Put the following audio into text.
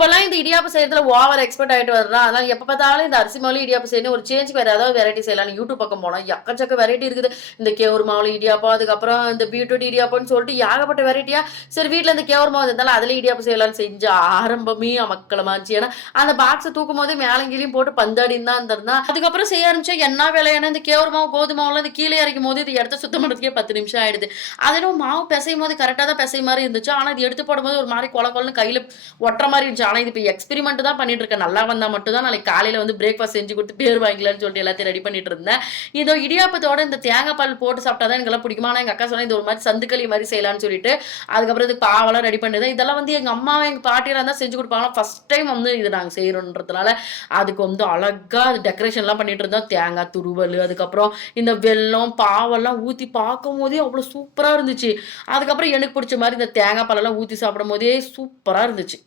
இப்பெல்லாம் இந்த இடியாப்பம் செய்யறதுல ஓவர் எக்ஸ்பர்ட் ஆயிட்டு வர்றான். அதனால எப்ப பார்த்தாலும் இந்த அரிசி மாவுல இடியாப்பம் செய்யணும், ஒரு சேஞ்சுக்கு வேற ஏதாவது வெரைட்டி செய்யலாம்னு யூடியூப் பக்கம் போனா எக்கச்சக்க வெரைட்டி இருக்குது. இந்த கேவுரு மாவுல இடியாப்பம், அதுக்கப்புறம் இந்த பீட்ரூட் இடியாப்பம்னு சொல்லிட்டு ஏகப்பட்ட வெரைட்டியா. சரி வீட்ல இந்த கேவுரு மாவு இருந்தாலும் அதுல இடியாப்பம் செய்யலாம்னு செஞ்ச ஆரம்பமே அமக்கலமாச்சு. ஏன்னா அந்த பாக்ஸ தூக்கும் போதே மேலும் கீழயும் போட்டு பந்தாடின்னு தான் இருந்திருந்தான். அதுக்கப்புறம் செய்ய ஆரம்பிச்சா என்ன வேலை, ஏன்னா இந்த கேவுரு மாவு கோதுமை மாவுலாம் இந்த கீழே இறக்கும் போது இது இடத்த சுத்தம் பண்றதுக்கே 10 நிமிஷம் ஆயிடுது. அதுவும் மாவு பிசையும் போது கரெக்டா தான் பிசைய மாதிரி இருந்துச்சு. ஆனா இது எடுத்து போடும்போது ஒரு மாதிரி கொல கொலன்னு கையில ஒட்டுற மாதிரி இருந்துச்சு. ஆனா இது இப்ப எக்ஸ்பெரிமெண்ட் தான் பண்ணிட்டு இருக்கேன். நல்லா வந்தா மட்டும் தான் நாளைக்கு காலையில வந்து பிரேக்ஃபாஸ்ட் செஞ்சு கொடுத்து பேர் வாங்கிக்கலாம்னு சொல்லிட்டு எல்லாத்தையும் ரெடி பண்ணிட்டு இருந்தேன். இதோ இடியாப்பத்தோட இந்த தேங்காய் பால் போட்டு சாப்பிட்டா தான் எனக்கு எல்லாம் பிடிக்குமா. ஆனா எங்க அக்கா சொன்னா இது ஒரு மாதிரி சந்துக்களி மாதிரி செய்யலாம்னு சொல்லிட்டு அதுக்கப்புறம் இது பாவெல்லாம் ரெடி பண்ணிதான். இதெல்லாம் வந்து எங்க அம்மாவும் எங்க பாட்டியெல்லாம் தான் செஞ்சு கொடுப்பாங்க. ஃபர்ஸ்ட் டைம் வந்து இது நாங்க செய்யறோன்றதுனால அதுக்கு வந்து அழகா டெக்கரேஷன் எல்லாம் பண்ணிட்டு இருந்தோம். தேங்காய் துருவல், அதுக்கப்புறம் இந்த வெல்லம் பாவெல்லாம் ஊத்தி பார்க்கும் போதே அவ்வளவு சூப்பரா இருந்துச்சு. அதுக்கப்புறம் எனக்கு பிடிச்ச மாதிரி இந்த தேங்காய் பாலெல்லாம் ஊத்தி சாப்பிடும் போதே சூப்பரா இருந்துச்சு.